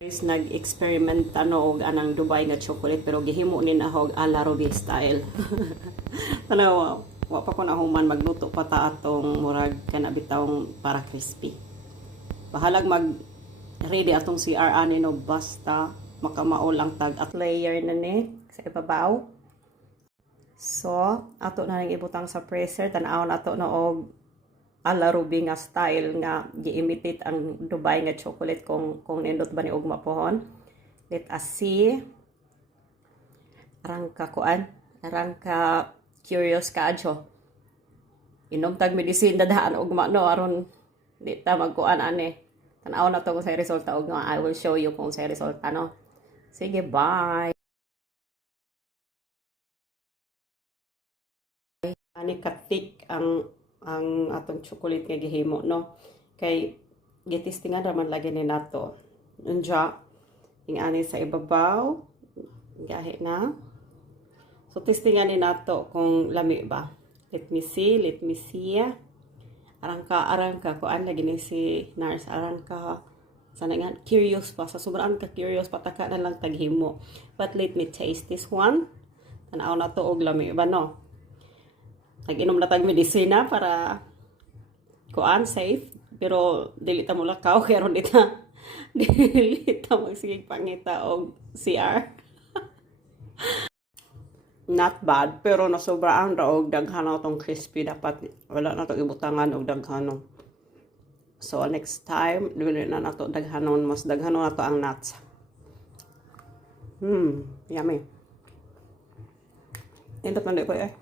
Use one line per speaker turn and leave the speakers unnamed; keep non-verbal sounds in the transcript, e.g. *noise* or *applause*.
Guys, nag-experiment ano og anang Dubai nga chocolate pero gihimo ni na og ala Ruby style. *laughs* Tanaw, wa pa ko na human magluto pa ta atong murag kana bitawng para crispy. Bahalag mag ready atong CR ani no basta makamao lang tag at layer na ni sa ibabaw. So, ato na nang ibutang sa presser tan-aw na ato na og ala ruby nga style nga gi-imitate ang Dubai nga chocolate kung kung nindot ba ni og mapohon. Let us see. Arang ka kuan, arang ka curious ka adyo. Inom tag medicine dadahan og no aron di ta magkuan ani. Tan-aw na to kung sa resulta nga I will show you kung sa resulta no. Sige, bye. Ani ka-thick ang ang atong chocolate nga gihimo no? Kay gitistingan raman lagi ni nato. Unja ing ani sa ibabaw gahi na. So testingan ni nato kung lami ba. Let me see let me see. Arang ka arang ka kuan lagi ni si nurse arang ka sana nga curious pa. Sa sobrang ka curious pataka na lang taghimo. But let me taste this one. Tanaw na to og lami ba no nag-inom na tag medisina para kuan safe. Pero dili ta mo lakaw *laughs* kaya ron dita *laughs* dili ta magsigig pangita og CR *laughs* not bad pero nasobraan ra og daghan tong crispy. Dapat wala na to ibutangan og daghanon so next time dili na nato daghanon mas daghanon na to ang nuts. Hmm yummy. Indot di ko eh.